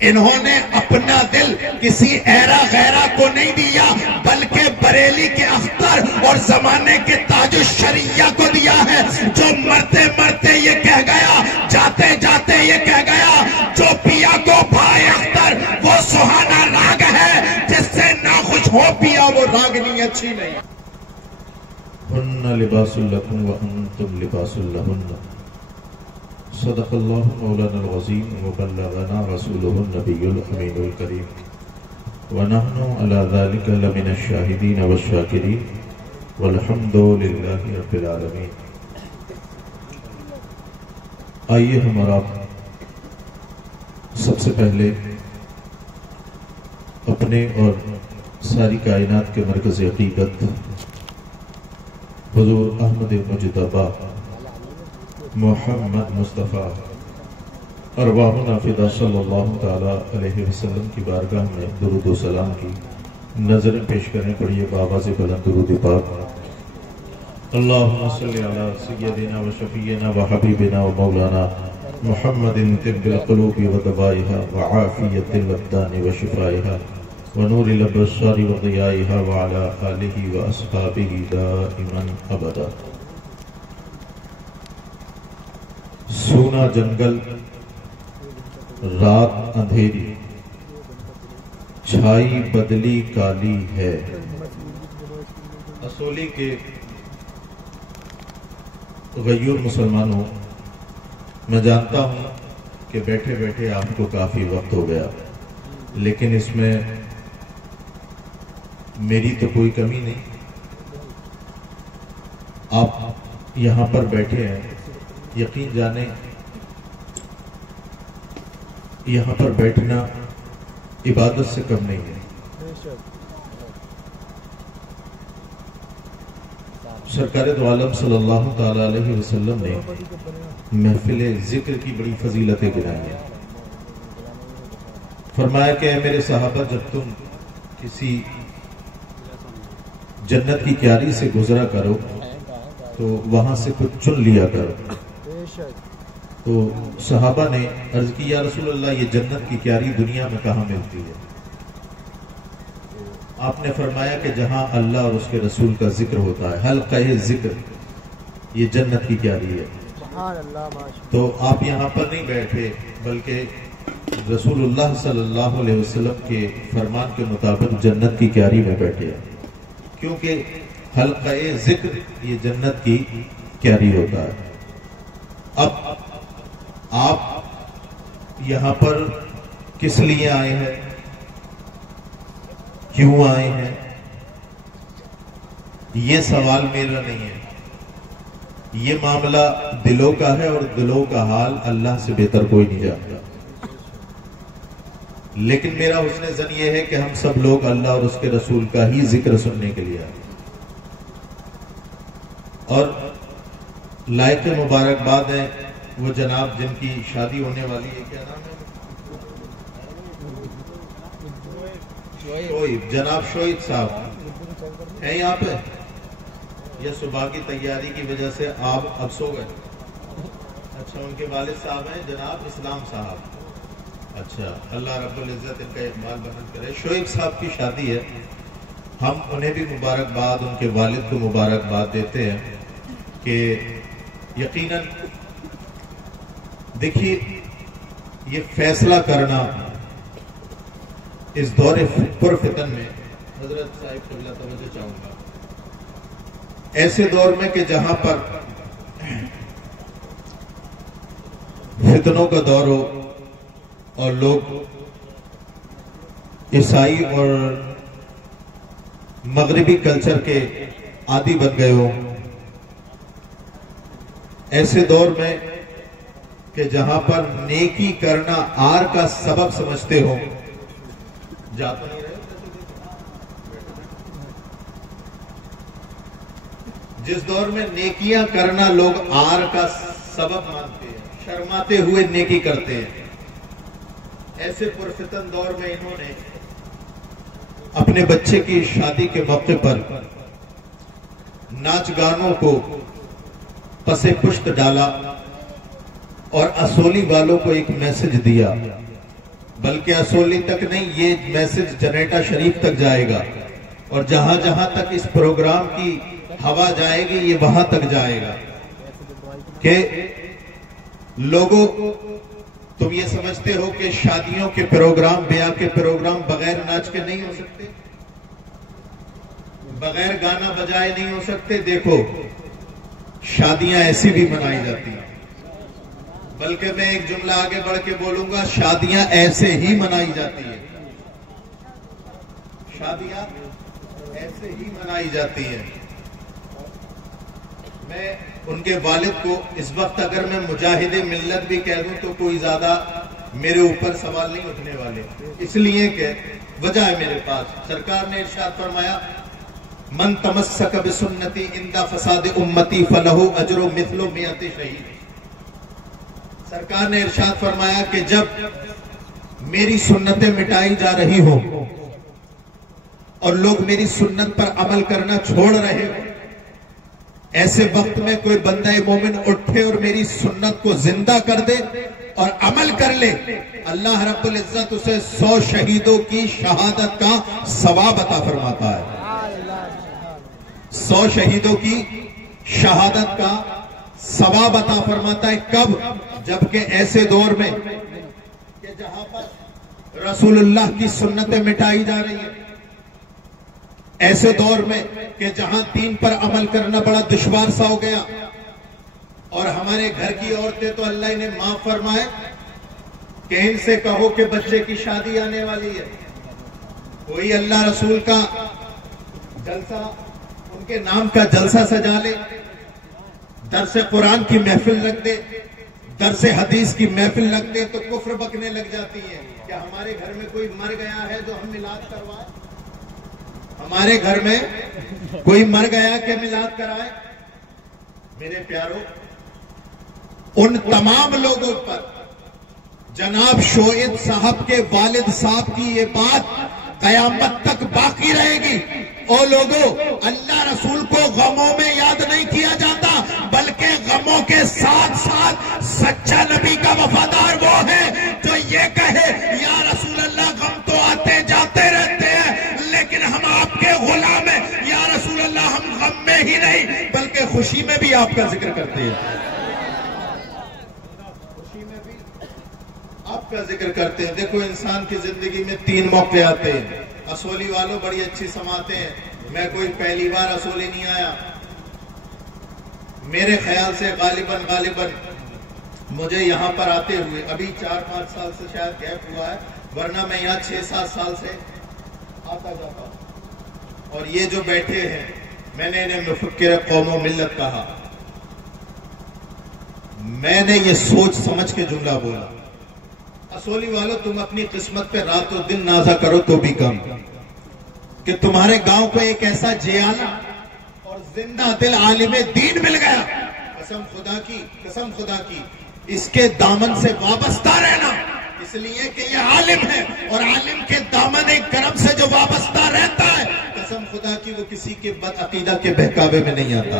انہوں نے اپنا دل کسی ایرا غیرہ کو نہیں دیا بلکہ بریلی کے اختر اور زمانے کے تاج الشریعہ کو دیا ہے، جو مرتے مرتے یہ کہہ گیا، جاتے جاتے یہ کہہ گیا، جو پیا کو بھائی اختر وہ سہانا راگ ہے، جس سے نہ خوش ہو پیا وہ راگنی اچھی نہیں۔ ہن لباس لکم وانتم لباس لہن، صدق اللہ مولانا العظیم وبلغنا رسولہ النبی الامین الکریم ونحن علی ذلک لمن الشاہدین والشاکرین والحمد للہ رب العالمین۔ آئیے ہمارا سب سے پہلے اپنے اور ساری کائنات کے مرکز عقیدت حضور احمد مجتبی محمد مصطفیٰ ارواحنا فدا صلی اللہ تعالیٰ علیہ وسلم کی بارگاہ میں درود و سلام کی نظریں پیش کرنے پڑیے بآواز بلند درود پاک۔ اللہم صلی علی سیدنا و شفینا و حبیبنا و مولانا محمد طب القلوب و دوائها و عافیت الابدان و شفائها و نور الابصار و ضیائها و علی آلہ و اصحابہ دائما ابدا۔ سونا جنگل رات اندھیری چھائی بدلی کالی ہے۔ اصولی کے غیور مسلمانوں، میں جانتا ہوں کہ بیٹھے بیٹھے آپ کو کافی وقت ہو گیا، لیکن اس میں میری تو کوئی کمی نہیں۔ آپ یہاں پر بیٹھے ہیں، یقین جانیں یہاں پر بیٹھنا عبادت سے کم نہیں ہے۔ سرکار دو عالم صلی اللہ تعالیٰ علیہ وسلم نے محفل ذکر کی بڑی فضیلتیں گنائی ہیں۔ فرمایا کہ اے میرے صحابہ، جب تم کسی جنت کی کیاری سے گزرا کرو تو وہاں سے کچھ چن لیا کرو۔ تو صحابہ نے عرض کی یا رسول اللہ، یہ جنت کی کیاری دنیا میں کہاں ملتی ہے؟ آپ نے فرمایا کہ جہاں اللہ اور اس کے رسول کا ذکر ہوتا ہے، حلقہ ذکر، یہ جنت کی کیاری ہے۔ تو آپ یہاں پر نہیں بیٹھے بلکہ رسول اللہ صلی اللہ علیہ وسلم کے فرمان کے مطابق جنت کی کیاری میں بیٹھے ہیں، کیونکہ حلقہ ذکر یہ جنت کی کیاری ہوتا ہے۔ اب آپ یہاں پر کس لیے آئے ہیں، کیوں آئے ہیں، یہ سوال میرا نہیں ہے۔ یہ معاملہ دلوں کا ہے اور دلوں کا حال اللہ سے بہتر کوئی نہیں جانتا۔ لیکن میرا حسن ظن یہ ہے کہ ہم سب لوگ اللہ اور اس کے رسول کا ہی ذکر سننے کے لیے آئے، اور لائق مبارکباد ہے وہ جناب جن کی شادی ہونے والی ہے، کیا نام ہے؟ شعیب، جناب شعیب صاحب ہیں یہاں پہ؟ یا صبح کی تیاری کی وجہ سے آپ اب سو گئے؟ اچھا، ان کے والد صاحب ہیں جناب اسلام صاحب۔ اچھا، اللہ رب العزت ان کا اقبال بلند کرے۔ شعیب صاحب کی شادی ہے، ہم انہیں بھی مبارکباد، ان کے والد کو مبارکباد دیتے ہیں کہ یقیناً دیکھیے یہ فیصلہ کرنا اس دور پرفتن میں، حضرت صاحب قبلہ توجہ چاہوں گا، ایسے دور میں کہ جہاں پر فتنوں کا دور ہو اور لوگ عیسائی اور مغربی کلچر کے عادی بن گئے ہوں، ایسے دور میں کہ جہاں پر نیکی کرنا آر کا سبب سمجھتے ہو، جاتا نہیں رہے، جس دور میں نیکیاں کرنا لوگ آر کا سبب مانتے ہیں، شرماتے ہوئے نیکی کرتے ہیں، ایسے پرفتن دور میں انہوں نے اپنے بچے کی شادی کے موقع پر ناچ گانوں کو پسے پشت ڈالا اور اصولی والوں کو ایک میسج دیا، بلکہ اسولی تک نہیں، یہ میسج جنیٹا شریف تک جائے گا، اور جہاں جہاں تک اس پروگرام کی ہوا جائے گی یہ وہاں تک جائے گا کہ لوگوں، تم یہ سمجھتے ہو کہ شادیوں کے پروگرام، بیاہ کے پروگرام بغیر ناچ کے نہیں ہو سکتے، بغیر گانا بجائے نہیں ہو سکتے؟ دیکھو شادیاں ایسی بھی منائی جاتی ہیں، بلکہ میں ایک جملہ آگے بڑھ کے بولوں گا، شادیاں ایسے ہی منائی جاتی ہیں، شادیاں ایسے ہی منائی جاتی ہیں۔ میں ان کے والد کو اس وقت اگر میں مجاہد ملت بھی کہہ دوں تو کوئی زیادہ میرے اوپر سوال نہیں اٹھنے والے، اس لیے کہ وجہ ہے میرے پاس۔ سرکار نے ارشاد فرمایا، من تمسک بسنتی عند فساد امتی فلہ اجر مثل مئۃ شہید۔ سرکار نے ارشاد فرمایا کہ جب میری سنتیں مٹائی جا رہی ہو اور لوگ میری سنت پر عمل کرنا چھوڑ رہے ہو، ایسے وقت میں کوئی بندہ مومن اٹھے اور میری سنت کو زندہ کر دے اور عمل کر لے، اللہ رب العزت اسے 100 شہیدوں کی شہادت کا ثواب عطا فرماتا ہے۔ 100 شہیدوں کی شہادت کا ثواب عطا فرماتا ہے۔ کب؟ جبکہ ایسے دور میں کہ جہاں پر رسول اللہ کی سنتیں مٹائی جا رہی ہیں، ایسے دور میں کہ جہاں دین پر عمل کرنا بڑا دشوار سا ہو گیا، اور ہمارے گھر کی عورتیں تو اللہ انہیں معاف فرمائے کہ ان سے کہو کہ بچے کی شادی آنے والی ہے، کوئی اللہ رسول کا جلسہ، ان کے نام کا جلسہ سجا لے، درس قرآن کی محفل رکھ دے، درس حدیث کی محفل رکھ دے، تو کفر بکنے لگ جاتی ہے۔ کیا ہمارے گھر میں کوئی مر گیا ہے جو ہم میلاد کروائے؟ ہمارے گھر میں کوئی مر گیا کہ میلاد کرائے؟ میرے پیارو، ان تمام لوگوں پر جناب شعیب صاحب کے والد صاحب کی یہ بات قیامت تک باقی رہے گی۔ او لوگوں، اللہ رسول کو غموں میں یاد نہیں کیا جاتا، بلکہ غموں کے ساتھ ساتھ سچا نبی کا وفادار وہ ہے جو یہ کہے، یا رسول اللہ غم تو آتے جاتے رہتے ہیں لیکن ہم آپ کے غلام ہیں، یا رسول اللہ ہم غم میں ہی نہیں بلکہ خوشی میں بھی آپ کا ذکر کرتے ہیں، خوشی میں بھی آپ کا ذکر کرتے ہیں۔ دیکھو انسان کی زندگی میں 3 موقع آتے ہیں۔ اسولی والوں بڑی اچھی سماعتیں ہیں، میں کوئی پہلی بار اسولی نہیں آیا، میرے خیال سے غالباً مجھے یہاں پر آتے ہوئے ابھی 4-5 سال سے شاید گیپ ہوا ہے، ورنہ میں یہاں 6-7 سال سے آتا جاتا ہوں۔ اور یہ جو بیٹھے ہیں، میں نے انہیں مفکر قوم و ملت کہا، میں نے یہ سوچ سمجھ کے جملہ بولا، اسولی والوں تم اپنی قسمت پہ رات و دن نازہ کرو تو بھی کم، کہ تمہارے گاؤں کو ایک ایسا جیانا اور زندہ دل عالم دین مل گیا، قسم خدا کی اس کے دامن سے وابستہ رہنا، اس لیے کہ یہ عالم ہے، اور عالم کے دامن کرم سے جو وابستہ رہتا ہے، قسم خدا کی وہ کسی کے بد عقیدہ کے بہکاوے میں نہیں آتا۔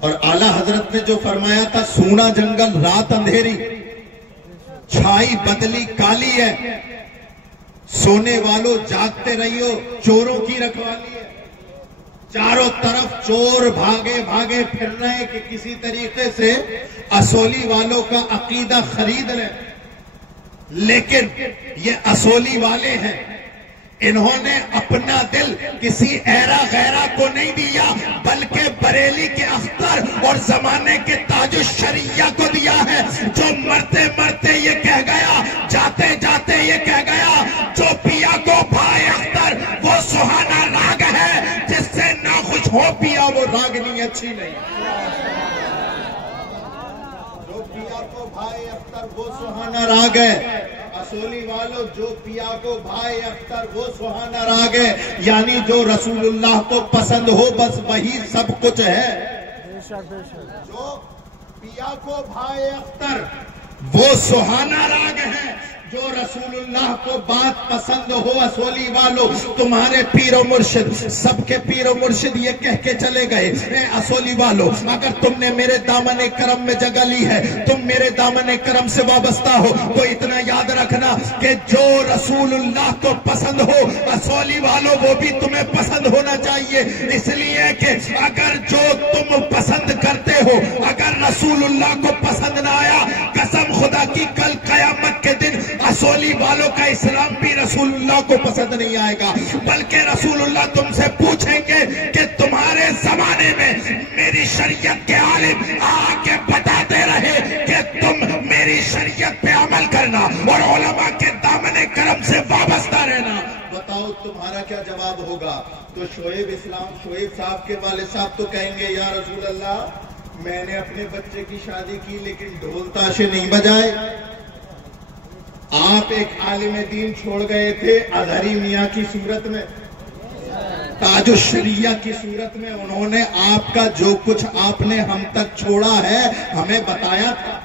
اور اعلیٰ حضرت نے جو فرمایا تھا، سونا جنگل رات اندھیری، چھائی بدلی کالی ہے، سونے والوں جاگتے رہیو، چوروں کی رکھوالی ہے، چاروں طرف چور بھاگے پھر رہے کہ کسی طریقے سے اسولی والوں کا عقیدہ خرید لیں، لیکن یہ اسولی والے ہیں، انہوں نے اپنا دل کسی ایرا غیرہ کو نہیں دیا بلکہ بریلی کے اختر اور زمانے کے تاج الشریعہ کو دیا ہے، جو مرتے مرتے یہ کہہ گیا، جاتے جاتے یہ کہہ گیا، جو پیا کو بھائے اختر وہ سہانا راگ ہے، جس سے نہ خوش ہو پیا وہ راگنی اچھی نہیں، جو پیا کو بھائے اختر وہ سہانا راگ ہے۔ اسولی والوں، جو پیا کو بھائی اختر وہ سہانا راگ ہے، یعنی جو رسول اللہ کو پسند ہو بس وہی سب کچھ ہے، جو پیا کو بھائی اختر وہ سہانا راگ ہے، جو رسول اللہ کو بات پسند ہو اسولی والو، تمہارے پیر و مرشد، سب کے پیر و مرشد یہ کہہ کے چلے گئے اے اسولی والو، اگر تم نے میرے دامن کرم میں جگہ لی ہے، تم میرے دامن کرم سے وابستہ ہو، تو اتنا یاد رکھنا کہ جو رسول اللہ کو پسند ہو اسولی والو وہ بھی تمہیں پسند ہونا چاہیے، اس لیے کہ اگر جو تم پسند کرتے ہو اگر رسول اللہ کو پسند نہ آیا، قسم خدا کی کل قیامت کے دن اسولی والوں کا اسلام بھی رسول اللہ کو پسند نہیں آئے گا، بلکہ رسول اللہ تم سے پوچھیں گے کہ تمہارے زمانے میں میری شریعت کے عالم آ کے بتاتے رہے کہ تم میری شریعت پہ عمل کرنا اور علماء کے دامن کرم سے وابستہ رہنا، بتاؤ تمہارا کیا جواب ہوگا؟ تو شعیب صاحب کے والد صاحب تو کہیں گے یا رسول اللہ میں نے اپنے بچے کی شادی کی لیکن ڈھول تاشے نہیں بجائے۔ آپ ایک عالم دین چھوڑ گئے تھے اظہری میاں کی صورت میں، تاج الشریعہ کی صورت میں، انہوں نے آپ کا جو کچھ آپ نے ہم تک چھوڑا ہے ہمیں بتایا تھا،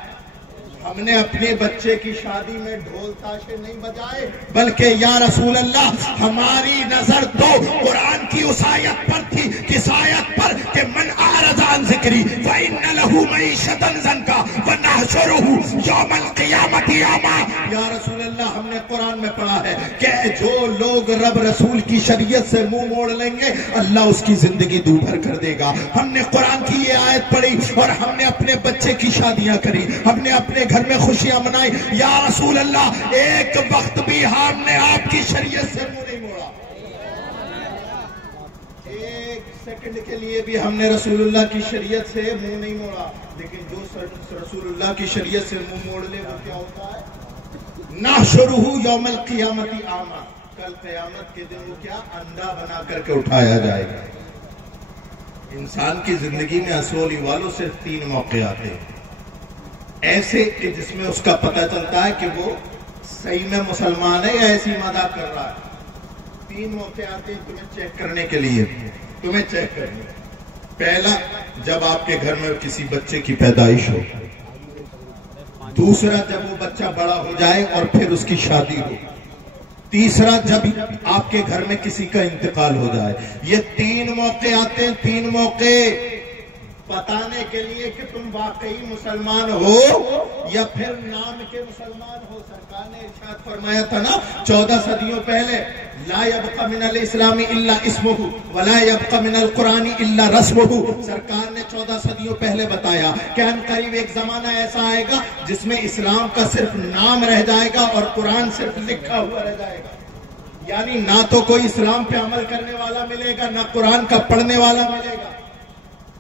ہم نے اپنے بچے کی شادی میں ڈھول تاشے نہیں بجائے، بلکہ یا رسول اللہ ہماری نظر تو قرآن کی اس آیت پر تھی، کس آیت پر کہ من اعرض عن ذکری فإن له معیشۃ ضنکا ونحشرہ یوم القیامۃ اعمی۔ یا رسول اللہ ہم نے قرآن میں پڑھا ہے کہ جو لوگ رب رسول کی شریعت سے منہ موڑ لیں گے اللہ اس کی زندگی دو بھر کر دے گا۔ ہم نے قرآن کی یہ آیت پڑھی اور ہم نے اپنے بچے کی شادیاں کری، ہم نے اپنے گھر میں خوشیاں منائی، یا رسول اللہ ایک وقت بھی ہم نے آپ کی شریعت سے منہ نہیں موڑا، ایک سیکنڈ کے لیے بھی ہم نے رسول اللہ کی شریعت سے منہ نہیں موڑا، لیکن جو رسول اللہ کی شریعت سے منہ موڑ لے وہ کیا ہوتا ہے؟ نحشرہ یوم القیامۃ اعمی، کل قیامت کے دن وہ کیا اندھا بنا کر کے اٹھایا جائے گا۔ انسان کی زندگی میں اسولی والوں صرف 3 موقع آتے ہیں ایسے کہ جس میں اس کا پتہ چلتا ہے کہ وہ صحیح میں مسلمان ہے یا ایسی مذاق کر رہا ہے۔ 3 موقع آتے ہیں تمہیں چیک کرنے کے لیے، تمہیں چیک کرنے۔ پہلا جب آپ کے گھر میں کسی بچے کی پیدائش ہو، دوسرا جب وہ بچہ بڑا ہو جائے اور پھر اس کی شادی ہو، تیسرا جب آپ کے گھر میں کسی کا انتقال ہو جائے۔ یہ 3 موقع آتے ہیں، 3 موقع بتانے کے لیے کہ تم واقعی مسلمان ہو یا پھر نام کے مسلمان ہو۔ سرکار نے ارشاد فرمایا تھا نا 14 صدیوں پہلے، لا يبقى من الاسلام الا اسمه ولا يبقى من القرآن الا رسمه۔ سرکار نے 14 صدیوں پہلے بتایا کہ ان قریب ایک زمانہ ایسا آئے گا جس میں اسلام کا صرف نام رہ جائے گا اور قرآن صرف لکھا ہوا رہ جائے گا، یعنی نہ تو کوئی اسلام پہ عمل کرنے والا ملے گا نہ قرآن کا پڑھنے والا ملے گا۔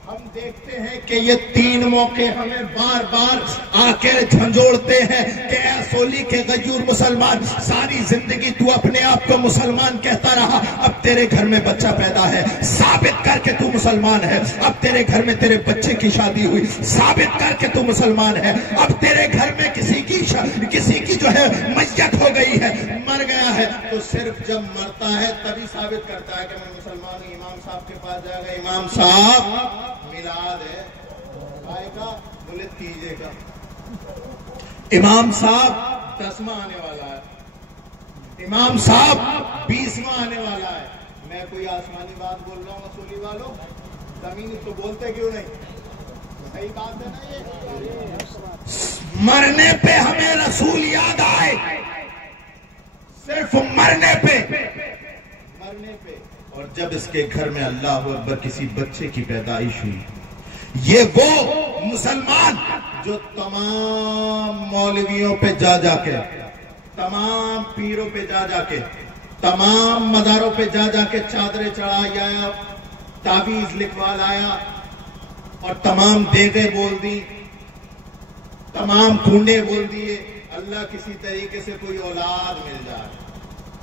ہم دیکھتے ہیں کہ یہ 3 موقع ہمیں بار بار آ کے جھنجھوڑتے ہیں کہ اے اسولی کے غیور مسلمان، ساری زندگی تو اپنے آپ کو مسلمان کہتا رہا، اب تیرے گھر میں بچہ پیدا ہے، ثابت کر کے تو مسلمان ہے۔ اب تیرے گھر میں تیرے بچے کی شادی ہوئی، ثابت کر کے تو مسلمان ہے۔ اب تیرے گھر میں کسی کی جو ہے میت ہو گئی ہے، مر گیا ہے، تو صرف جب مرتا ہے تبھی ثابت کرتا ہے کہ میں مسلمان ہوں۔ امام صاحب کے پاس جائے گا، امام صاحب میلاد ہے، آئے گا ملت کیجئے گا، امام صاحب 10واں آنے والا ہے، امام صاحب 20واں آنے والا ہے۔ میں کوئی آسمانی بات بول رہا ہوں اسولی والوں؟ زمینی تو بولتے کیوں نہیں؟ صحیح بات ہے نا یہ؟ مرنے پہ ہمیں رسول یاد آئے، صرف مرنے پہ، اور جب اس کے گھر میں اللہ اکبر کسی بچے کی پیدائش ہوئی، یہ وہ مسلمان جو تمام مولویوں پہ جا جا کے، تمام پیروں پہ جا جا کے، تمام مزاروں پہ جا جا کے چادریں چڑھائی آیا، تعویذ لکھوا لایا اور تمام دیگیں بول دی، تمام کھونڈے بول دیے، اللہ کسی طریقے سے کوئی اولاد مل جائے،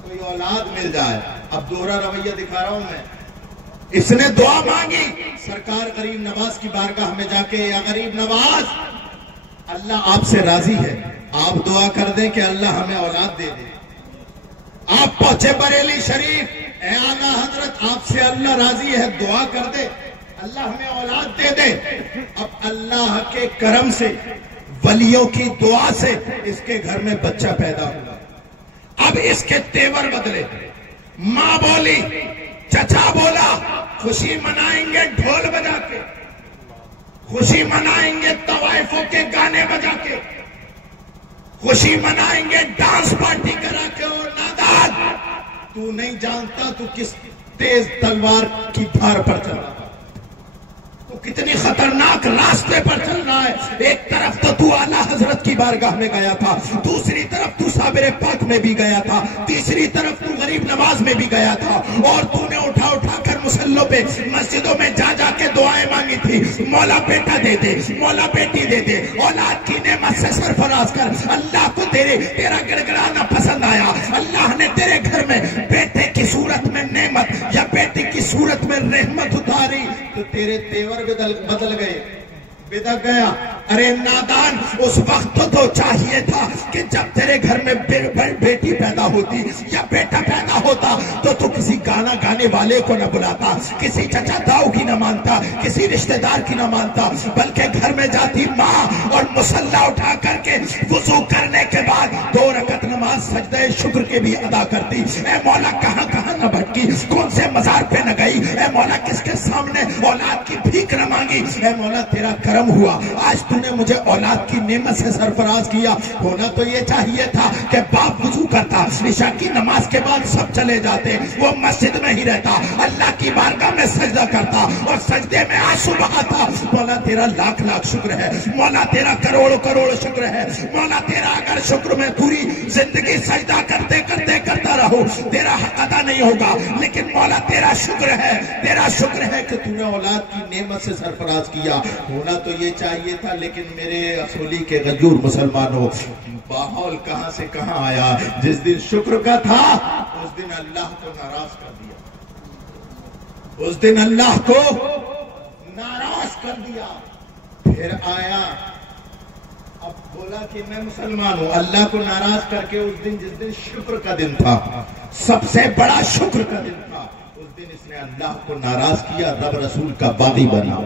کوئی اولاد مل جائے۔ اب دوہرا رویہ دکھا رہا ہوں میں۔ اس نے دعا مانگی، سرکار غریب نواز کی بارگاہ میں جا کے، یا غریب نواز اللہ آپ سے راضی ہے، آپ دعا کر دیں کہ اللہ ہمیں اولاد دے دے۔ آپ پہنچے بریلی شریف، اے اعلیٰ حضرت آپ سے اللہ راضی ہے، دعا کر دے اللہ ہمیں اولاد دے دے۔ اب اللہ کے کرم سے، ولیوں کی دعا سے اس کے گھر میں بچہ پیدا ہوا، اب اس کے تیور بدلے. ماں بولی، چچا بولا خوشی منائیں گے ڈھول بجا کے، خوشی منائیں گے طوائفوں کے گانے بجا کے، خوشی منائیں گے ڈانس پارٹی کرا کے. اور نادان، تو نہیں جانتا تو کس تیز تلوار کی دھار پر چل رہا، تو کتنی خطرناک راستے پر چل رہا ہے. ایک طرف تو اعلیٰ حضرت کی بارگاہ میں گیا تھا، دوسری طرف تو صابر پاک میں بھی گیا تھا، تیسری طرف تو غریب نواز میں بھی گیا تھا، اور تو نے اٹھا اٹھا کر مسلوں پہ مسجدوں میں جا جا کے دعائیں مانگی تھی. مولا بیٹا دے دے، مولا بیٹی دے دے، اولاد کی نعمت سے سرفراز کر. اللہ کو تیرا گڑگڑانا پسند آیا. اللہ نے تیرے گھر میں بیٹے کی صورت میں نعمت یا بیٹی کی صورت میں رحمت اتاری تو تیرے تیور بدل گئے، بدل گیا. ارے نادان، اس وقت تو چاہیے تھا کہ جب تیرے گھر میں بیٹی پیدا ہوتی یا بیٹا پیدا ہوتا تو کسی گانا گانے والے کو نہ بلاتا، کسی چچا تاؤ کی نہ مانتا، کسی رشتہ دار کی نہ مانتا، بلکہ گھر میں جاتی ماں اور مصلا اٹھا کر کے وضو کرنے کے بعد 2 رکعت نماز سجدہ شکر کے بھی ادا کرتی. اے مولا کہاں کہاں نہ بھٹکی، کون سے مزار پہ نہ گئی، اے مولا کس کے سامنے اولاد کی بھیک نہ مانگی. اے مولا تیرا کرم ہوا، آج تو نے مجھے اولاد کی نعمت سے سرفراز کیا. ہونا تو یہ چاہیے تھا کہ باپ وضو کرتا، عشاء کی نماز کے بعد سب چلے جاتے، وہ مسجد میں ہی رہتا، اللہ کی بارگاہ میں سجدہ کرتا اور سجدے میں آنسو بہاتا. مولا تیرا لاکھ لاکھ شکر ہے، مولا تیرا کروڑ کروڑ شکر ہے. مولا تیرا اگر شکر میں پوری زندگی سجدہ کرتے کرتے کرتا رہو تیرا حق ادا نہیں ہوگا، لیکن مولا تیرا شکر ہے، تیرا شکر ہے کہ تو نے اولاد کی نعمت سے سرفراز کیا. ہونا تو یہ چاہیے تھا، لیکن میرے اصولی کے غجور مسلمانوں، ماحول کہاں سے کہاں آیا. جس دن شکر کا تھا اس دن اللہ کو ناراض کر دیا، اس دن اللہ کو ناراض کر دیا. پھر آیا، اب بولا کہ میں مسلمان ہوں. اللہ کو ناراض کر کے اس دن جس دن شکر کا دن تھا، سب سے بڑا شکر کا دن تھا، اس دن اس نے اللہ کو ناراض کیا، رب رسول کا باغی بنا.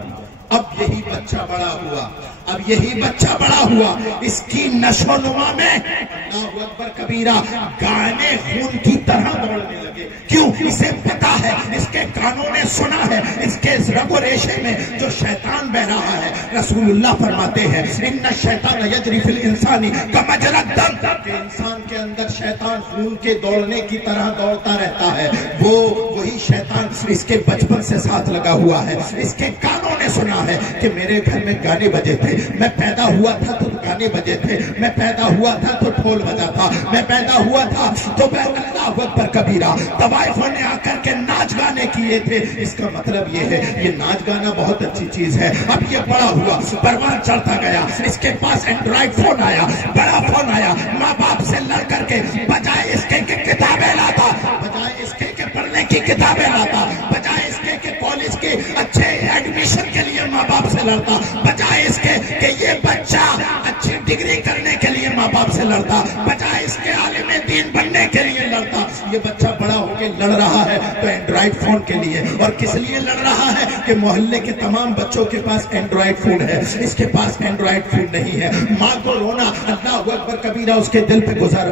اب یہی بچہ بڑا ہوا، اب یہی بچہ بڑا ہوا، اس کی نشو و نما میں اللہ اکبر کبیرہ گانے خون کی طرح دوڑنے لگے. کیوں؟ اسے پتا ہے، اس کے کانوں نے سنا ہے، اس کے رگ و ریشے میں جو شیطان بہ رہا ہے. رسول اللہ فرماتے ہیں ان الشیطان یجری فی الانسان کمجری الدم، کہ انسان کے اندر شیطان خون کے دوڑنے کی طرح دوڑتا رہتا ہے. وہی شیطان اس کے بچپن سے ساتھ لگا ہوا ہے. اس کے کانوں نے سنا ہے کہ میرے گھر میں گانے بجے تھے، میں پیدا ہوا تھا تو گانے بجے تھے، میں پیدا ہوا تھا تو ڈھول بجا تھا، میں پیدا ہوا تھا تو اللہ اکبر کبیرہ طوائفوں نے آ کر کے ناچ گانے کیے تھے. اس کا مطلب یہ ہے یہ ناچ گانا بہت اچھی چیز ہے. اب یہ بڑا ہوا، پروان چڑھتا گیا، اس کے پاس اینڈرائڈ فون آیا، بڑا فون آیا. ماں باپ سے لڑ کر کے بجائے اس کے کتابیں لاتا، بجائے اس کے پڑھنے کی کتابیں لاتا، بجائے اس کے کالج کے اچھے ایڈمیشن کے لیے ماں باپ سے لڑتا، بجائے اس کے کہ یہ بچہ اچھی ڈگری کرنے کے لیے ماں باپ سے لڑتا، بجائے اس کے عالم دین بننے کے لیے لڑتا. یہ بچہ بڑا ہو کے لڑ رہا ہے تو اینڈرائڈ فون کے لیے. اور کس لیے لڑ رہا ہے کہ محلے کے تمام بچوں کے پاس اینڈرائڈ فون ہے، اس کے پاس اینڈرائڈ فون نہیں ہے. ماں کو رونا اللہ اکبر کبیرہ اس کے دل پہ گزرا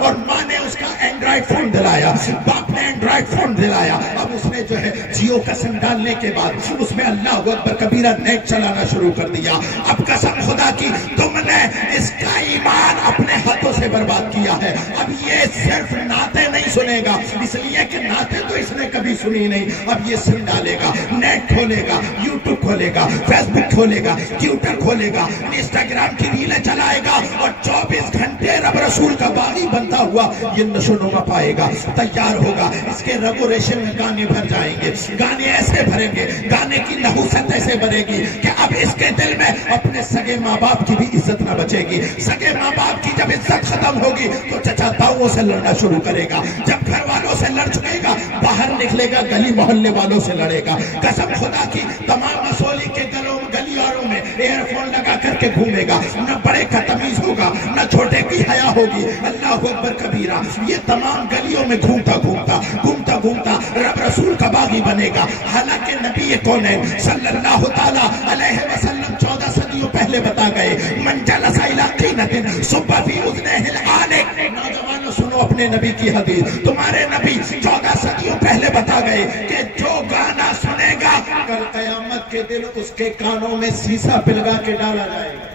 اور ماں نے اس کا اینڈرائڈ فون دلایا، باپ نے اینڈرائڈ فون دلایا. اب اس نے جو ہے جیو کا سم ڈالنے کے بعد اس میں اللہ اکبر کبیرہ نیٹ چلانا شروع کر دیا. اب قسم خدا کی تم نے اس کا ایمان اپنے ہاتھوں سے برباد کیا ہے. اب یہ صرف نعتیں نہیں سنے گا، اس لیے کہ نعتیں تو اس نے کبھی سنی نہیں. اب یہ سن ڈالے گا، نیٹ کھولے گا، یوٹیوب کھولے گا، فیس بک کھولے گا، ٹویٹر کھولے گا، انسٹاگرام کی ریلیں چلائے گا اور 24 گھنٹے رب رسول کا باغی بنتا ہوا یہ نشو و نما پائے گا، تیار ہوگا. اس کے رگ و ریشے میں گانے بھر جائیں گے، گانے ایسے بھریں گے، گانے کی نحوست ایسے بھرے گی کہ اب اس کے دل میں اپنے سگے ماں باپ کی بھی عزت نہ بچے گی. سگے ماں باپ کی جب عزت ختم ہوگی تو چچا تاؤں سے لڑنا شروع کرے گا. جب گھر والوں سے لڑ چکے گا باہر نکلے گا، گلی محلے والوں سے لڑے گا. قسم خدا کی تمام مسولی کے گلیاروں میں ایئر فون لگا کر کے گھومے گا. نہ بڑے کا تمیز ہوگا، نہ چھوٹے کی حیا ہوگی. اللہ اکبر کبیرہ یہ تمام گلیوں میں گھومتا رب رسول کا باغی بنے گا. حالانکہ نبی کونین صلی اللہ تعالی علیہ وسلم 14 صدیوں پہلے بتا گئے من جلس الی قینۃ صب فی اذنہ العالق. نوجوانوں اپنے نبی کی حدیث. تمہارے نبی 14 صدیوں پہلے بتا گئے کہ جو گانا سنے گا کل قیامت کے دن اس کے کانوں میں سیسا پلگا کے ڈالا جائے گا.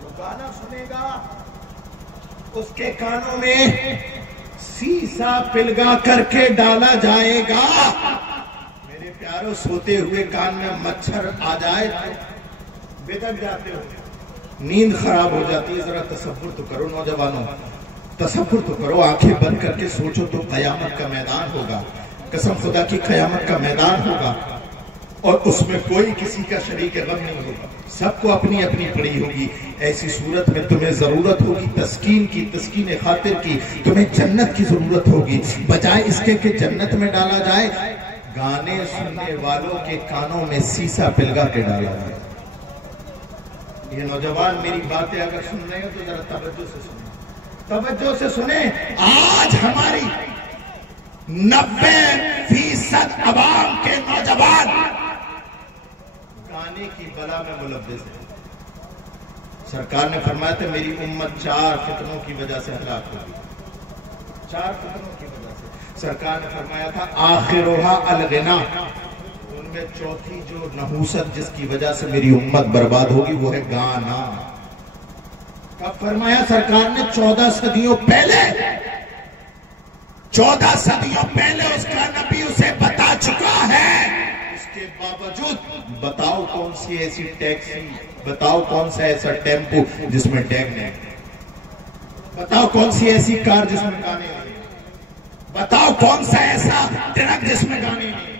جو گانا سنے گا اس کے کانوں میں سیسا پلگا کر کے ڈالا جائے گا. میرے پیاروں، سوتے ہوئے کان میں مچھر آ جائے بےدک جاتے ہو، نیند خراب ہو جاتی ہے. ذرا تصور تو کرو نوجوانوں، تصور تو کرو، آنکھیں بند کر کے سوچو تو قیامت کا میدان ہوگا. قسم خدا کی قیامت کا میدان ہوگا اور اس میں کوئی کسی کا شریک غم نہیں ہوگا. سب کو اپنی اپنی پڑی ہوگی. ایسی صورت میں تمہیں ضرورت ہوگی تسکین کی، تسکین خاطر کی. تمہیں جنت کی ضرورت ہوگی. بجائے اس کے کہ جنت میں ڈالا جائے، گانے سننے والوں کے کانوں میں سیسا پلگا کے ڈالا جائے. یہ نوجوان میری باتیں اگر سن رہے ہیں تو ذرا توجہ سے سنیں، توجہ سے سنیں. آج ہماری 90% عوام کے نوجوان گانے کی بلا میں ملوث ہیں. سرکار نے فرمایا تھا میری امت 4 فتنوں کی وجہ سے ہلاک ہوگی. 4 فتنوں کی وجہ سے. سرکار نے فرمایا تھا آخرھا الغنا، ان میں چوتھی جو نحوست جس کی وجہ سے میری امت برباد ہوگی وہ ہے گانا. کب فرمایا سرکار نے؟ 14 صدیوں پہلے. 14 صدیوں پہلے اس کا نبی اسے بتا چکا ہے. اس کے باوجود بتاؤ کون سی ایسی ٹیکسی، بتاؤ کون سا ایسا ٹیمپو جس میں ٹیگ نہیں، بتاؤ کون سی ایسی کار جس میں گانے نہیں، بتاؤ کون سا ایسا ٹرک جس میں گانے نہیں.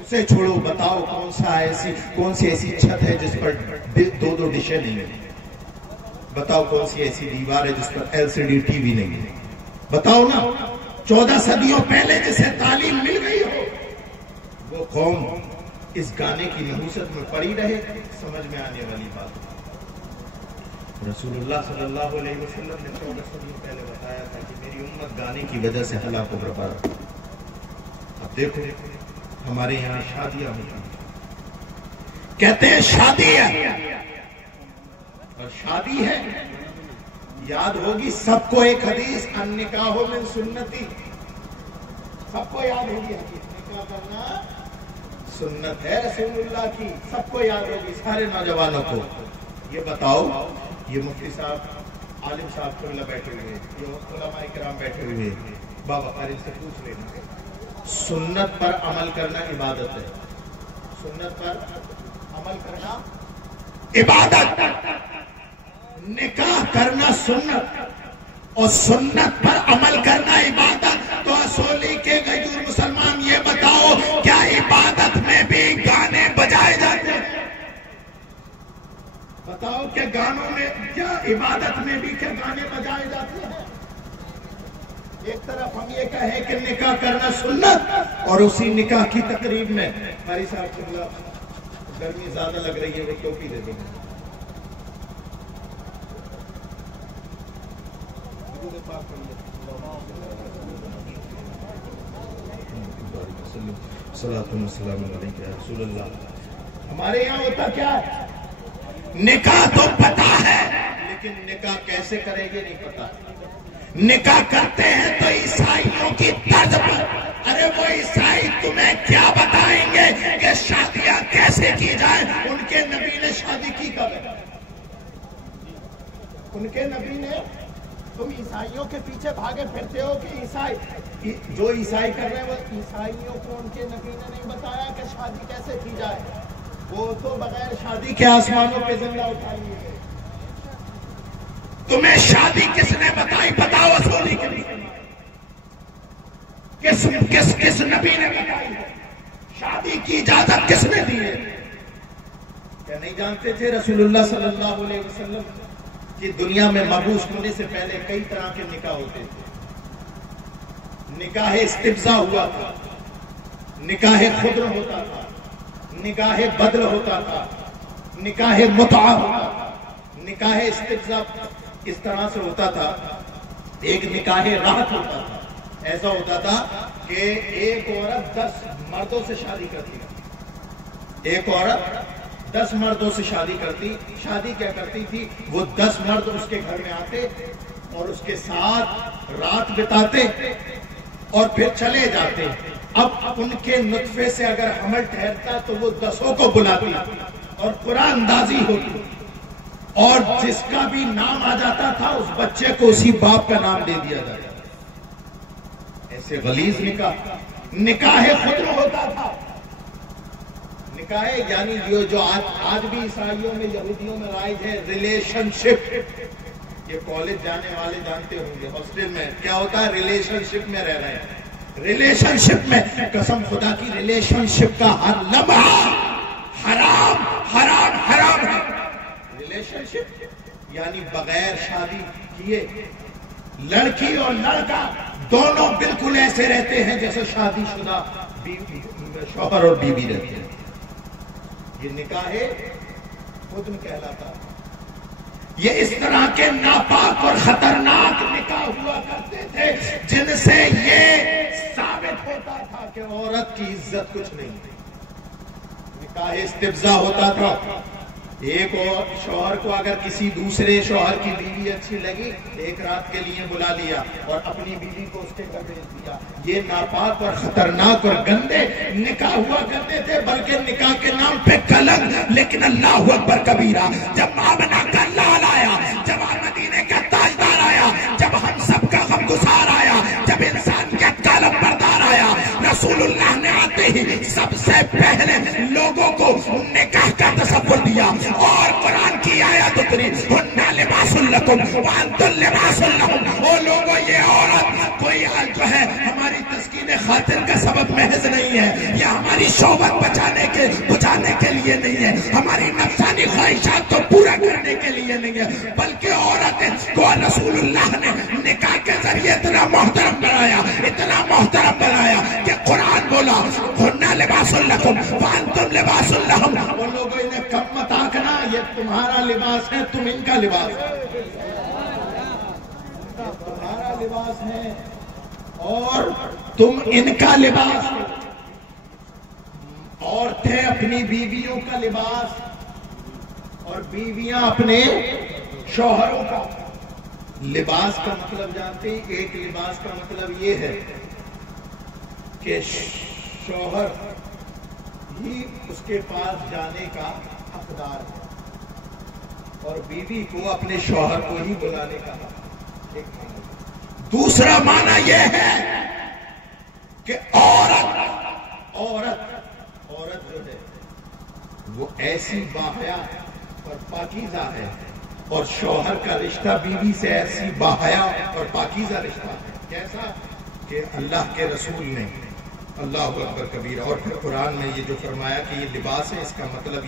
اسے چھوڑو، بتاؤ کون سی ایسی چھت ہے جس پر 2 ڈشیں نہیں ہیں. بتاؤ کون سی ایسی دیوار ہے جس پر LCD ٹی وی نہیں ہے. بتاؤ نا. 14 صدیوں پہلے جسے تعلیم مل گئی ہو وہ قوم اس گانے کی نحوست میں پڑی رہے. سمجھ میں آنے والی بات. رسول اللہ صلی اللہ علیہ وسلم نے 14 صدیوں پہلے بتایا تھا کہ میری امت گانے کی وجہ سے ہلاک و برباد. اب دیکھو ہمارے یہاں شادیاں ہوتی ہیں، کہتے ہیں شادی ہے، اور شادی ہے. یاد ہوگی سب کو ایک حدیث النکاح من سنتی، سب کو یاد ہوگی حدیث. نکاح کرنا سنت ہے رسول اللہ کی، سب کو یاد ہوگی، سارے نوجوانوں کو. یہ بتاؤ، یہ مفتی صاحب، عالم صاحب کو بیٹھے ہوئے، یہ علماء کرام بیٹھے ہوئے، بابا قاری سے پوچھ لینا، سنت پر عمل کرنا عبادت ہے؟ سنت پر عمل کرنا عبادت، نکاح کرنا سنت اور سنت پر عمل کرنا عبادت. تو اصولی کے غیور مسلمان یہ بتاؤ کیا عبادت میں بھی گانے بجائے جاتے ہیں؟ بتاؤ کہ گانوں میں کیا عبادت میں بھی کیا گانے بجائے جاتے ہیں؟ ایک طرف ہم یہ کہیں کہ نکاح کرنا سنت اور اسی نکاح کی تقریب میں قاری صاحب چلا گرمی زیادہ لگ رہی ہے وہ ٹوپی دے دیں گے. رسول اللہ. ہمارے یہاں ہوتا کیا ہے؟ نکاح تو پتا ہے لیکن نکاح کیسے کریں گے نہیں پتا. نکاح کرتے ہیں تو عیسائیوں کی طرز پر. ارے وہ عیسائی تمہیں کیا بتائیں گے کہ شادیاں کیسے کی جائیں؟ ان کے نبی نے شادی کی کب ہے؟ ان کے نبی نے. تم عیسائیوں کے پیچھے بھاگے پھرتے ہو کہ عیسائی جو عیسائی کر رہے ہیں وہ عیسائیوں کو ان کے نبی نے نہیں بتایا کہ شادی کیسے کی جائے. وہ تو بغیر شادی کے آسمانوں پہ زندہ اٹھائی ہے. تمہیں شادی کس نے بتائی؟ بتاؤ اصولی کے لیے کس نبی نے بتائی ہے؟ شادی کی اجازت کس نے دی ہے؟ کیا نہیں جانتے تھے رسول اللہ صلی اللہ علیہ وسلم کہ دنیا میں مبعوث ہونے سے پہلے کئی طرح کے نکاح ہوتے تھے؟ نکاح استبزا ہوا تھا، نکاح خضر ہوتا تھا، نکاح بدل ہوتا تھا، نکاح متعہ ہوتا تھا. نکاح استبزا اس طرح سے ہوتا تھا. ایک نکاح راحت ہوتا تھا. ایسا ہوتا تھا کہ ایک عورت 10 مردوں سے شادی کرتی تھی. ایک عورت 10 مردوں سے شادی کرتی. شادی کیا کرتی تھی؟ وہ 10 مرد اس کے گھر میں آتے اور اس کے ساتھ رات بتاتے اور پھر چلے جاتے. اب ان کے نطفے سے اگر حمل ٹھہرتا تو وہ 10 کو بلاتی اور قرآن اندازی ہوتی, اور جس کا بھی نام آ جاتا تھا اس بچے کو اسی باپ کا نام دے دیا جاتا. ایسے غلیظ نکاح خود میں ہوتا تھا. نکاح یعنی جو آج بھی عیسائیوں میں یہودیوں میں رائج ہے ریلیشن شپ. یہ کالج جانے والے جانتے ہوں گے, ہاسٹل میں کیا ہوتا ہے, ریلیشن شپ میں رہ رہے ہیں. ریلیشن شپ میں قسم خدا کی ریلیشن شپ کا ہر لمحہ حرام حرام حرام ہے. ریلیشن شپ یعنی بغیر شادی کیے لڑکی اور لڑکا دونوں بالکل ایسے رہتے ہیں جیسے شادی شدہ شوہر اور بیوی رہتے ہیں. یہ نکاح خود میں کہلاتا. یہ اس طرح کے ناپاک اور خطرناک نکاح ہوا کرتے تھے جن سے یہ ثابت ہوتا تھا کہ عورت کی عزت کچھ نہیں. نکاح استفزا ہوتا تھا. ایک اور شوہر کو اگر کسی دوسرے شوہر کی بیوی اچھی لگی, ایک رات کے لیے بلا لیا اور اپنی بیوی کو اس کے گھر بھیج دیا. یہ ناپاک اور خطرناک اور گندے نکاح ہوا کرتے تھے, بلکہ نکاح کے نام پہ کلنگ, لیکن اللہ اکبر کبیرہ. جب آمنہ کا لال آیا, جب مدینے کا تاجدار آیا, جب ہم سب کا غمگسار آیا, جب انسانیت کا علمبردار آیا, رسول اللہ نے آتے ہی سب سے پہلے لوگوں کو نکاح کا تصور دیا اور قرآن کی آیت اتری, ہن لباس لکم وانتم لباس لہم. او لوگوں, یہ عورت کوئی جو ہے ہماری تسکین خاطر کا سبب محض نہیں ہے, یہ ہماری شوہت بچانے کے لیے نہیں ہے, ہماری نفسانی خواہشات کو پورا کرنے کے لیے نہیں ہے, بلکہ عورت کو رسول اللہ نے نکاح کے ذریعے اتنا محترم بنایا, اتنا محترم بنایا کہ قرآن بولا ہن لباس لکم وانتم لباس لہم. وہ لوگوں انہیں کم مت آکنا, یہ تمہارا لباس ہے, تم ان کا لباس ہے. تمہارا لباس ہے اور تم ان کا لباس. عورتیں اپنی بیویوں کا لباس اور بیویاں اپنے شوہروں کا. لباس کا مطلب جانتے ہیں, ایک لباس کا مطلب یہ ہے کہ شوہر ہی اس کے پاس جانے کا حقدار ہے اور بیوی کو اپنے شوہر کو ہی بلانے کا حق. دوسرا معنی یہ ہے کہ عورت جو ہے وہ ایسی باحیا اور پاکیزہ ہے, اور شوہر کا رشتہ بیوی سے ایسی باحیا اور پاکیزہ رشتہ ہے. کیسا کہ اللہ کے رسول نے, اللہ اکبر کبیرہ, اور پھر قرآن میں یہ جو فرمایا کہ یہ لباس ہے, اس کا مطلب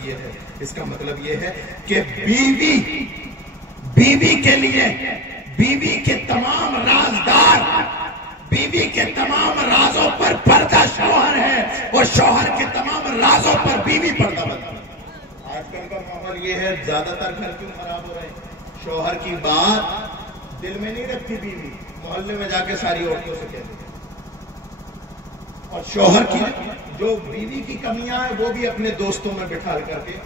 یہ ہے کہ بیوی کے لیے بیوی کے تمام رازدار, بیوی کے تمام رازوں پر پردہ شوہر ہے اور شوہر کے تمام رازوں پر بیوی پردہ بند ہے. آج کل کا ماحول یہ ہے, زیادہ تر گھر کیوں خراب ہو رہے ہیں, شوہر کی بات دل میں نہیں رکھتی بیوی, محلے میں جا کے ساری عورتوں سے کہتے ہیں, اور شوہر کی جو بیوی کی کمیاں ہیں وہ بھی اپنے دوستوں میں بٹھا کر کے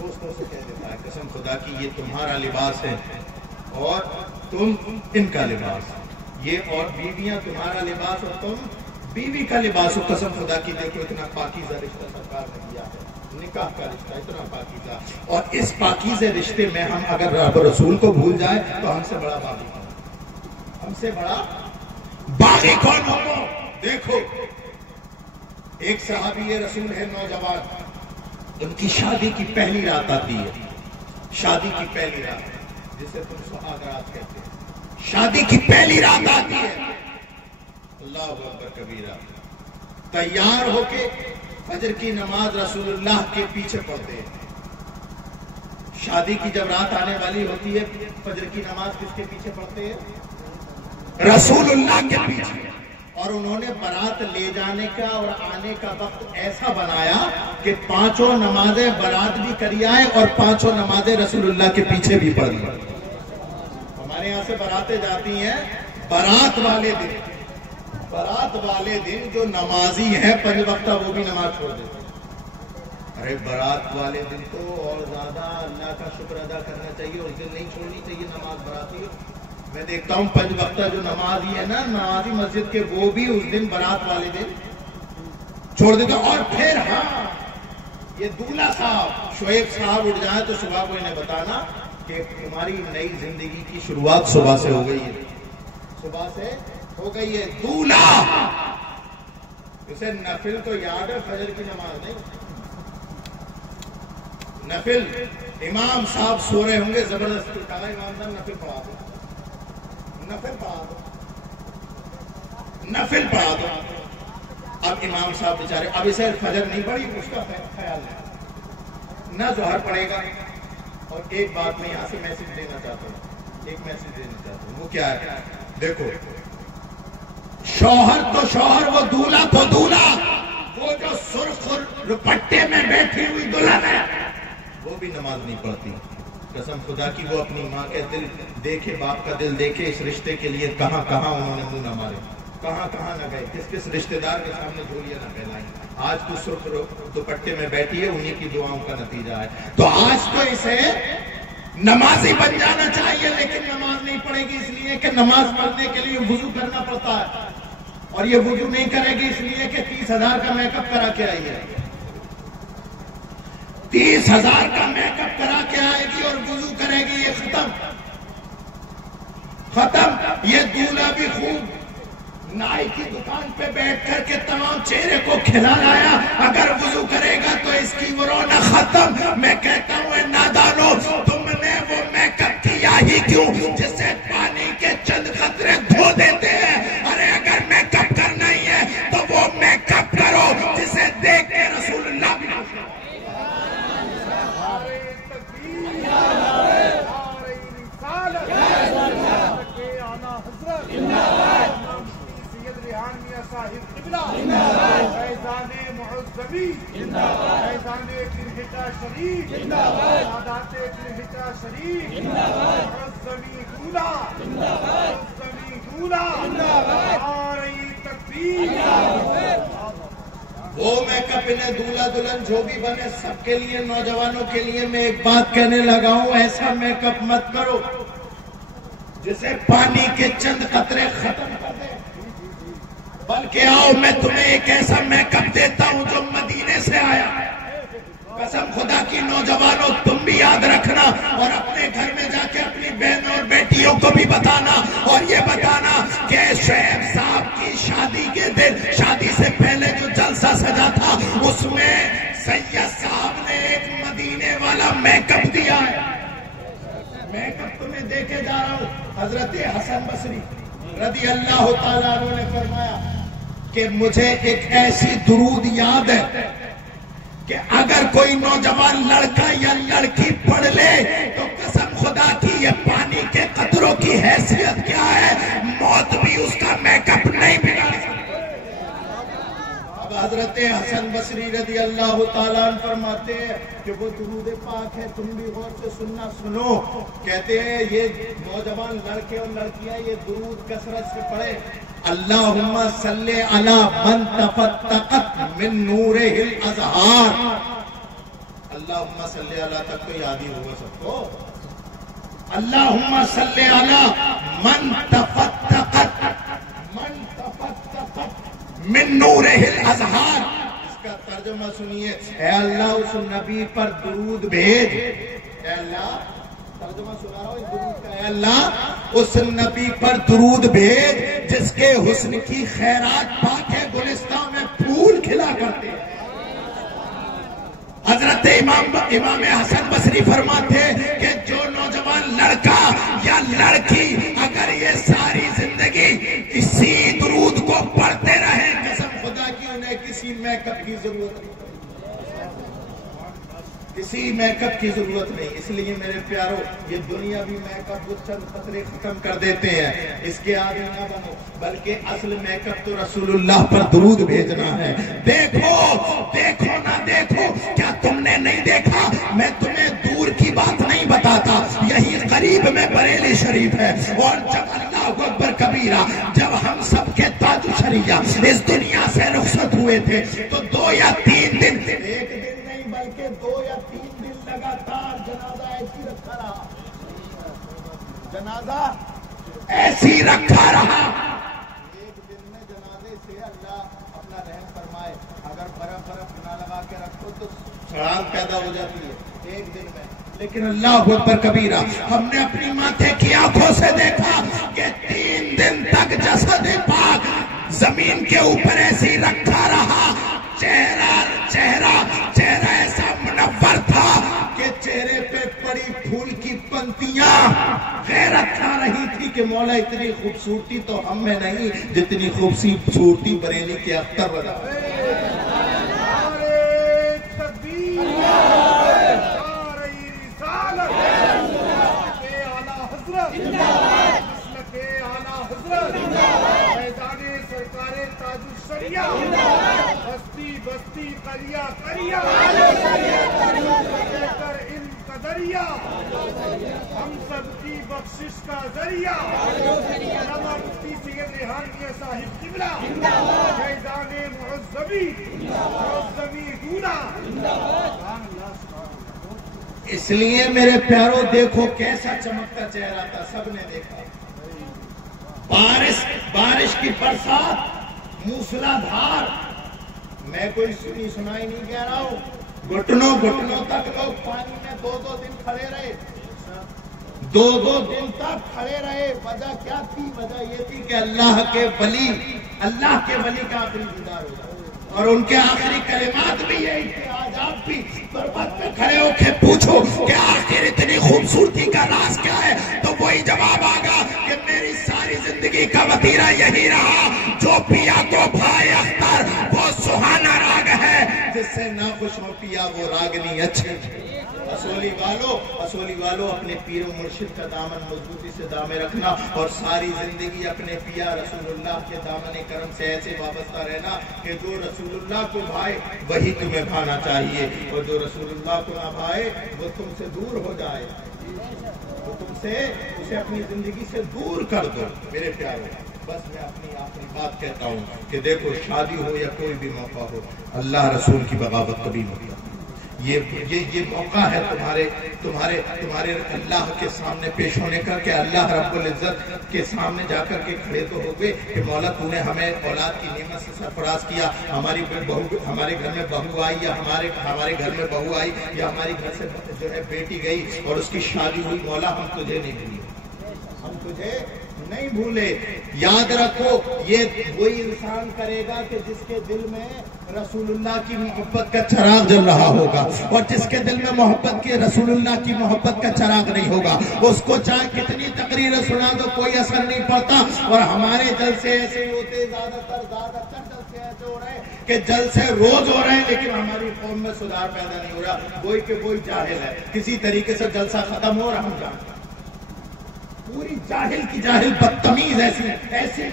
دوستوں سے کہہ دیتا ہے قسم خدا کی یہ تمہارا لباس ہے اور تم ان کا لباس. یہ اور بیویاں تمہارا لباس اور تم بیوی کا لباس. اور قسم خدا کی دیکھو اتنا پاکیزہ رشتہ سرکار نے دیا ہے, نکاح کا رشتہ اتنا پاکیزہ, اور اس پاکیزے رشتے میں ہم اگر رب رسول کو بھول جائیں تو ہم سے بڑا باغی کون, ہم سے بڑا باغی کون ہوگا. دیکھو ایک صحابی رسول ہے نوجوان, ان کی شادی کی پہلی رات آتی ہے, شادی کی پہلی رات جسے تم سہاگ رات کہتے ہیں, شادی کی پہلی رات آتی ہے. اللہ اکبر کبیرہ, تیار ہو کے فجر کی نماز رسول اللہ کے پیچھے پڑھتے ہیں. شادی کی جب رات آنے والی ہوتی ہے فجر کی نماز کس کے پیچھے پڑھتے ہیں؟ رسول اللہ کے پیچھے. اور انہوں نے برات لے جانے کا اور آنے کا وقت ایسا بنایا کہ 5 نمازیں برات بھی کری آئے اور 5 نمازیں رسول اللہ کے پیچھے بھی پڑھی. ہمارے یہاں سے براتیں جاتی ہیں برات والے دن جو نمازی ہیں 5 وقت وہ بھی نماز چھوڑ دیتے ہیں. ارے برات والے دن تو اور زیادہ اللہ کا شکر ادا کرنا چاہیے, اس دن نہیں چھوڑنی چاہیے نماز. براتی میں دیکھتا ہوں 5 وقتہ جو نمازی ہے نا، نمازی مسجد کے، وہ بھی اس دن برات والے دن چھوڑ دیتے. اور پھر ہاں یہ دولہا صاحب شعیب صاحب اٹھ جائیں تو صبح کو انہیں بتانا کہ تمہاری نئی زندگی کی شروعات صبح سے ہو گئی ہے، صبح سے ہو گئی ہے. دولہا اسے نفل تو یاد ہے، فجر کی نماز نہیں، نفل. امام صاحب سو رہے ہوں گے، زبردستی کہا امام صاحب نفل پڑھا دو، نفل پڑھا دو، نفل پڑھا دو. اب امام صاحب بیچارے، اب اسے فجر نہیں پڑھی، اس کا خیال ہے نہ ظہر پڑے گا. اور ایک بات میں یہاں سے میسج دینا چاہتا ہوں، ایک میسج دینا چاہتا ہوں. وہ کیا ہے؟ دیکھو، شوہر تو شوہر، وہ دولہا تو دولہا، وہ جو سرخ دوپٹے میں بیٹھی ہوئی دلہن ہے وہ بھی نماز نہیں پڑھتی. قسم خدا کی وہ اپنی ماں کے دل دیکھے، باپ کا دل دیکھے، اس رشتے کے لیے کہاں کہاں انہوں نے منہ نہ مارے، کہاں کہاں نہ گئے، کس کس رشتے دار کے سامنے جھولیاں نہ پھیلائیں. آج تو سرخ دوپٹے میں بیٹھی ہے، انہی کی دعاؤں کا نتیجہ ہے. تو آج تو اسے نمازی بن جانا چاہیے، لیکن نماز نہیں پڑھے گی اس لیے کہ نماز پڑھنے کے لیے وضو کرنا پڑتا ہے، اور یہ وضو نہیں کرے گی اس لیے کہ 30,000 کا میک اپ کرا کے آئی ہے. 30,000 کا میک اپ کرا کے آئے گی اور وضو کرے گی، یہ ختم ختم. یہ دولہا بھی خوب نائی کی دکان پہ بیٹھ کر کے تمام چہرے کو کھلا لایا، اگر وضو کرے گا تو اس کی وہ رونق ختم. میں کہتا ہوں اے نادانو، تم نے وہ میک اپ کیا ہی کیوں جسے پانی کے چند قطرے دھو دیتے ہیں؟ ارے اگر میک اپ کرنا ہی ہے تو وہ میک اپ کرو جسے دیکھ کے رسول اللہ بھی فیضان معظمی، فیضان ترہٹا شریف، سادات ترہٹا شریف، معظمی دولہا، معظمی دولہا، نعرہ تکبیر. وہ میک اپ انہیں دولہا دلہن جو بھی بنے سب کے لیے، نوجوانوں کے لیے میں ایک بات کہنے لگا ہوں، ایسا میک اپ مت کرو جسے پانی کے چند قطرے ختم کر دے، بلکہ آؤ میں تمہیں ایک ایسا میک اپ دیتا ہوں جو مدینے سے آیا. قسم خدا کی نوجوانوں، تم بھی یاد رکھنا اور اپنے گھر میں جا کے اپنی بہن اور بیٹیوں کو بھی بتانا، اور یہ بتانا کہ شعیب صاحب کی شادی کے دن، شادی سے پہلے جو جلسہ سجا تھا اس میں سید صاحب نے ایک مدینے والا میک اپ دیا ہے. میک اپ تمہیں دے کے جا رہا ہوں. حضرت حسن بصری رضی اللہ تعالیٰ عنہ نے فرمایا کہ مجھے ایک ایسی درود یاد ہے کہ اگر کوئی نوجوان لڑکا یا لڑکی پڑھ لے تو قسم خدا کی یہ پانی کے قطروں کی حیثیت کیا ہے، موت بھی اس کا میک اپ نہیں بگاڑ سکتی. اب حضرت حسن بصری رضی اللہ تعالیٰ عنہ فرماتے ہیں کہ وہ درود پاک ہے، تم بھی غور سے سننا، سنو. کہتے ہیں یہ نوجوان لڑکے اور لڑکیاں یہ درود کثرت سے پڑھے. اللہم صلی علی من تفتقت من نورہ الازہار. اللہم صلی علی تک تو یاد ہی ہوگا سب کو. اللہم صلی علی من تفتقت من نورہ الازہار. اس کا ترجمہ سنیے، اے اللہ اس نبی پر درود بھیج. اے اللہ، ترجمہ سنا رہا ہوں اس درود کا، اے اللہ اس نبی پر درود بھیج جس کے حسن کی خیرات پاک گلستان میں پھول کھلا کرتے ہیں. حضرت امام حسن بصری فرماتے ہیں کہ جو نوجوان لڑکا یا لڑکی اگر یہ ساری زندگی اسی درود کو پڑھتے رہے، قسم خدا کی انہیں کسی میک اپ کی ضرورت نہیں، کسی میک اپ کی ضرورت نہیں. اس لیے میرے پیارو، یہ دنیا بھی میک اپ وہ چند قطرے ختم کر دیتے ہیں، اس کے عادی نہ بنو، بلکہ اصل میک اپ تو رسول اللہ پر درود بھیجنا ہے. دیکھو دیکھو نہ دیکھو، کیا تم نے نہیں دیکھا؟ میں تمہیں دور کی بات نہیں بتاتا، یہی قریب میں بریلی شریف ہے. اور جب اللہ اکبر کبیرہ، جب ہم سب کے تاج شریعہ اس دنیا سے رخصت ہوئے تھے تو 2 یا 3 دن، ایک دن نہیں بلکہ 2 یا 3 دن لگاتار جنازہ ایسی رکھا رہا. جنازہ ایسی رکھا رہا. ایک دن میں جنازے سے اللہ اپنا رحم فرمائے. اگر برف نہ لگا کے رکھو تو سڑان پیدا ہو جاتی ہے ایک دن میں. لیکن اللہ اکبر کبیرہ، ہم نے اپنی ماتھے کی آنکھوں سے دیکھا کہ 3 دن تک جسد پاک زمین کے اوپر ایسی رکھا رہا. چہرہ ایسا منور تھا کہ چہرے پہ پڑی پھول کی پنتیاں غیرت کھا رہی تھی کہ مولا اتنی خوبصورتی تو ہم میں نہیں جتنی خوبصورتی بریلی کے اختر بنا. بستی بستی کریا ان قدریا ہم سب کی بخشش کا ذریعہ علامہ مفتی سید ریحانیہ صاحب قبلہ فیضان معظمی دولا. اس لیے میرے پیارو دیکھو کیسا چمکتا چہرہ تھا، سب نے دیکھا. بارش کی برسات موسلا دھار. میں کوئی سنائی نہیں کہہ رہا ہوں. گھٹنوں تک لوگ پانی میں 2 دن کھڑے رہے. 2 دن تک کھڑے رہے. وجہ کیا تھی؟ وجہ یہ تھی کہ اللہ کے ولی کا آخری دیدار ہوگا. اور ان کے آخری کلمات بھی یہی تھے. آج آپ بھی بربت پہ کھڑے ہو کے پوچھو کہ آخر اتنی خوبصورتی کا راز کیا ہے، تو وہی جواب آگا کہ میری ساری زندگی کا وتیرہ یہی رہا. جو پیا کو بھائی اختر وہ سہانا راگ ہے، جس سے نہ خوش ہو پیا وہ راگنی اچھے. اصولی والو اپنے پیر و مرشد کا دامن مضبوطی سے دامے رکھنا اور ساری زندگی اپنے پیا رسول اللہ کے دامن کرم سے ایسے وابستہ رہنا کہ جو رسول اللہ کو بھائے وہی تمہیں بھانا چاہیے، اور جو رسول اللہ کو نہ بھائے وہ تم سے دور ہو جائے. وہ تم سے اسے اپنی زندگی سے دور کر دو. میرے پیارے، بس میں اپنی آخری بات کہتا ہوں کہ دیکھو، شادی ہو یا کوئی بھی موقع ہو، اللہ رسول کی بغاوت کبھی نہ ہوتا. یہ موقع ہے تمہارے اللہ کے سامنے پیش ہونے کا، کہ اللہ رب العزت کے سامنے جا کر کے کھڑے تو ہو گئے کہ مولا تو نے ہمیں اولاد کی نعمت سے سرفراز کیا. ہمارے گھر میں بہو آئی یا ہمارے گھر میں بہو آئی یا ہمارے گھر سے جو ہے بیٹی گئی اور اس کی شادی ہوئی، مولا ہم تجھے نہیں بھولے، ہم تجھے نہیں بھولے. یاد رکھو، یہ وہی انسان کرے گا کہ جس کے دل میں رسول اللہ کی محبت کا چراغ جل رہا ہوگا، اور جس کے دل میں رسول اللہ کی محبت کا چراغ نہیں ہوگا، اس کو چاہے کتنی تقریریں سنا دو کوئی اثر نہیں پڑتا. اور ہمارے جلسے ایسے ہوتے، زیادہ تر جلسے ایسے ہو رہے ہیں کہ جلسے روز ہو رہے ہیں، لیکن ہماری قوم میں سدھار پیدا نہیں ہو رہا. کوئی کہ کوئی جاہل ہے، کسی طریقے سے جلسہ ختم ہو رہا ہم جانتے. پوری جاہل کی جاہل بدتمیز ایسی ہے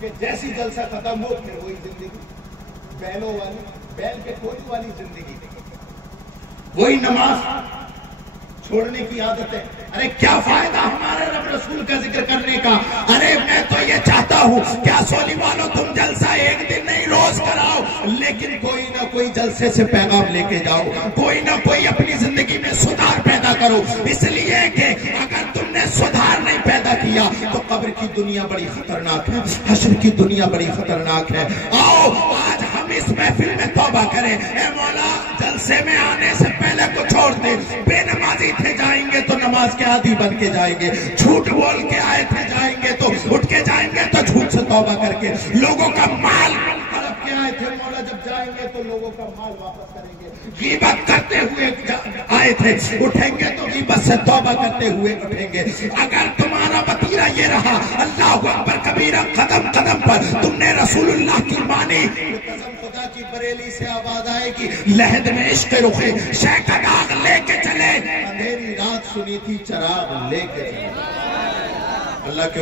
کہ جیسی جلسہ ختم ہو پھر وہی زندگی بیلوں والی، بیل کے کوئی والی زندگی، وہی نماز چھوڑنے کی عادت ہے. ارے کیا فائدہ ہمارے رب رسول کا ذکر کرنے کا؟ ارے میں تو یہ چاہتا ہوں کہ اصولی والوں تم جلسہ ایک دن نہیں روز کراؤ، لیکن کوئی نہ کوئی جلسے سے پیغام لے کے جاؤ، کوئی نہ کوئی اپنی زندگی میں سدھار پیدا کرو. اس لیے کہ اگر تم نے سدھار نہیں پیدا کیا تو قبر کی دنیا بڑی خطرناک ہے، حشر کی دنیا بڑی خطرناک ہے. آؤ آج ہم اس محفل میں توبہ کریں. اے مولا، جلسے میں آنے سے پہلے کو چھوڑ دے. بے نمازی تھے جائیں گے تو نماز کے عادی بن کے جائیں گے، جھوٹ بول کے آئے تھے جائیں گے تو اٹھ کے جائیں گے تو جھوٹ سے توبہ کر کے. لوگوں کا مال طلب کے آئے تھے مولا، جب جائیں گے تو لوگوں کا مال واپس کریں گے. غیبت کرتے ہوئے آئے تھے، اٹھیں گے تو غیبت سے توبہ کرتے ہوئے اٹھیں گے. اگر تمہارا وتیرہ یہ رہا، اللہ اکبر کبیرہ، قدم قدم پر تم نے رسول اللہ کی مانی، قسم خدا کی بریلی سے آواز آئے گی، لحد میں عشق رخے شہ کا داغ لے کے چلے، اندھیری رات سنی تھی چراغ لے کے چلے. اللہ کے